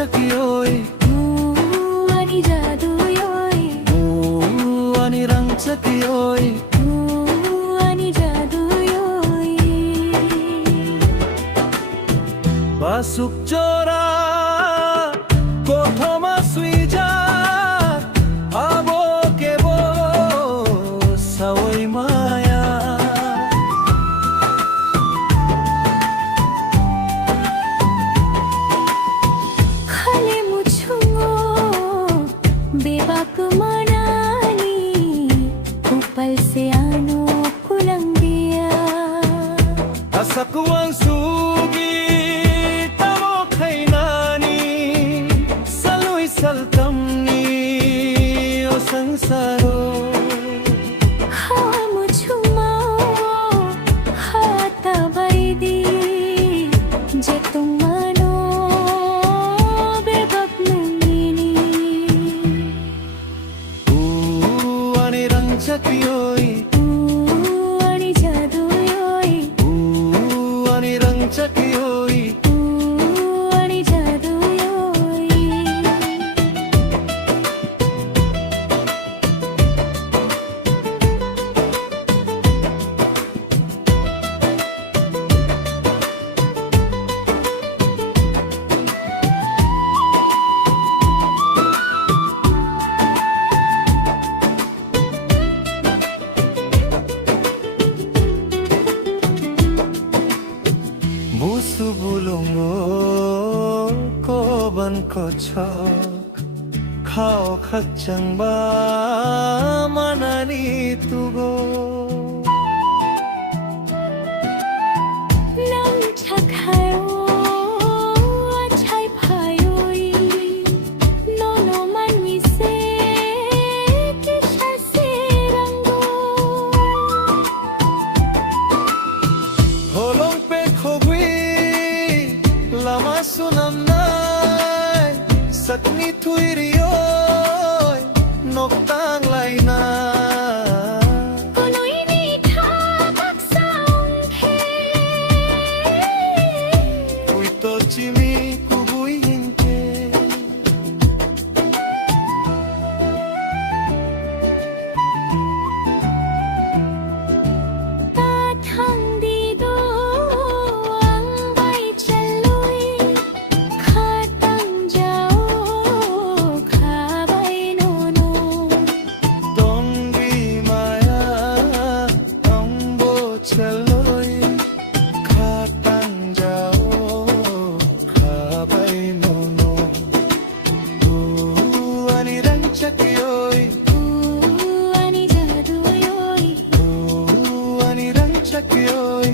रंगचकियोय आणि जादूयोय आणि रंगचकियोय आणि जादूयोय Pasuk jora kothoma suija abo kebo sawai maya khale muchungo bebak manani upal se ano kulangia asakwan sugi saltamni o sansaro ha mujhuma hata baidi je tumano bebak nangini ani rangchakiyoy ani jaduyoy ani rangchakiyoy ani jaduyoy musu bulungo koban kochok khao khachang ba manani tugo nang chakhayo achai phayoi no no man mi se kisha se rango holong pe khogui lama sunam nai sakni thuiriyoy noktang laina konoi ni tha bak saung the uito chimi kubui hinke ta thang di do ang bai chaloi kha tang jao kha bai no no Tongi maya ambo chaloi khatang jao khabai no no ani rangchakiyoy ani jaduyoy ani rangchakiyoy